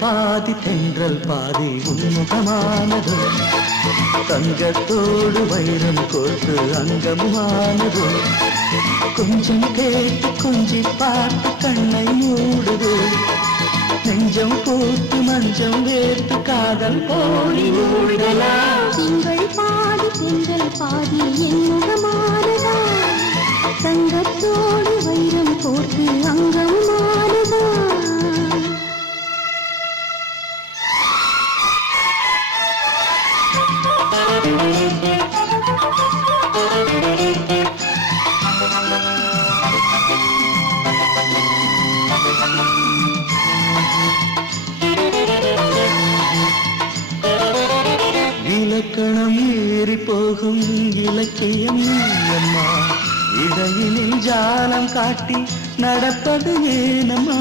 பாதி தென்றல் பாதி உன்முகமானது தங்கத்தோடு வைரம் கோர்த்து அங்கமானது கொஞ்சம் கேட்டு கொஞ்சி பார்த்து கண்ணை மூடுது நெஞ்சம் பூத்து மஞ்சம் வேர்த்து காதல் போடி மூழ்கலாம் திங்கள் பாதி தென்றல் பாதி என் முகமானதா தங்கத்தோடு வைரம் கோர்த்து அங்கம் மாறுதா இலக்கணம் ஏறி போகும் இலக்கியம் அம்மா இடையினில் ஜாலம் காட்டி நடப்பது ஏனம்மா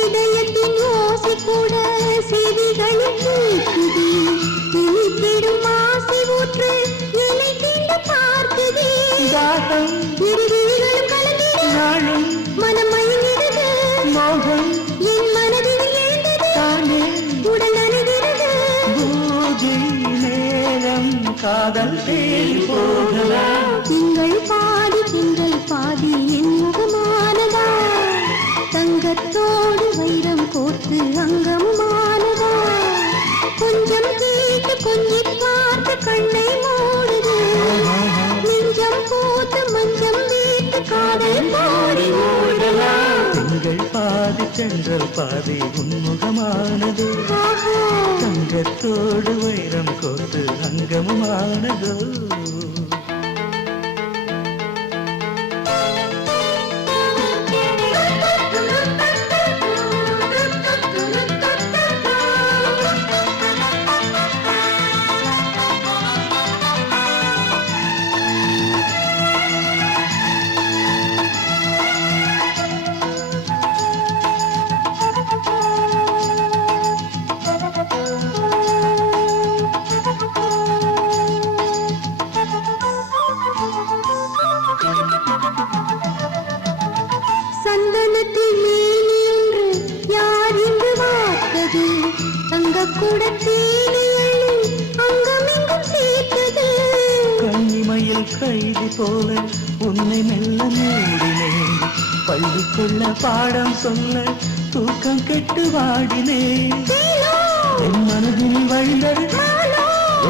இதயத்தின் ஓசை கூட செவிகளில் கேட்குது இனித்திடும் ஆசை ஊற்று இலை தீண்ட பார்க்குது தாகம் இருவிழிகளும் கலந்து நாளும் மனம் மயங்கிடுது மோகம் என் மனதில் எழுந்தது தானே உடல் நனைகிறது பூஜை நேரம் காதல் தேடி போகலாம் திங்கள் பாதி திங்கள் பாதி என் முகமானதா தங்கத்தோடு வைரம் கோர்த்து அங்கமானதா கொஞ்சம் கேட்டு கொஞ்சி பார்த்து கண்ணை மூடுது நெஞ்சம் பூத்து மஞ்சம் வீட்டு காதல் பாடி மூடலாம் திங்கள் பாதி தென்றல் பாதி உன்முகமானது தங்கத்தோடு வைரம் கோர்த்து அங்கமானது சந்தனத்தில் மேனி என்று யார் இங்கு வார்த்தது தங்கக்கூட தேனி அள்ளி அங்கமெங்கும் சேர்த்தது கண்ணிமையில் கைதி போல உன்னை மெல்ல மூடினேன் பள்ளிக்குள்ள பாடம் சொல்ல தூக்கம் கெட்டு வாடினேன் என் மனதில் வழிந்தது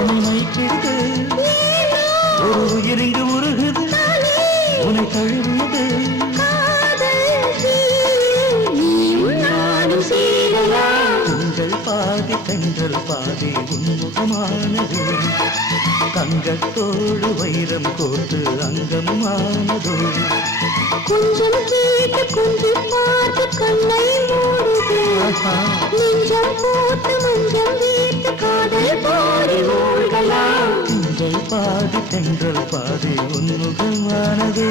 என்னை கிட்டு ஒரு உயிரிங்கு உருகுது உன்னை தழுவியது திங்கள் பாதி தென்றல் பாதி உன்முகமானது தங்கத்தோடு வைரம் கோர்த்து அங்கமானது கொஞ்சம் கேட்டு கொஞ்சம் பார்த்து கண்ணை மூடுது நெஞ்சம் போட்டு மஞ்சம் வீட்டு காதல் பாடி மூழ்கலாம் திங்கள் பாதி தென்றல் பாதி உன்முகமானது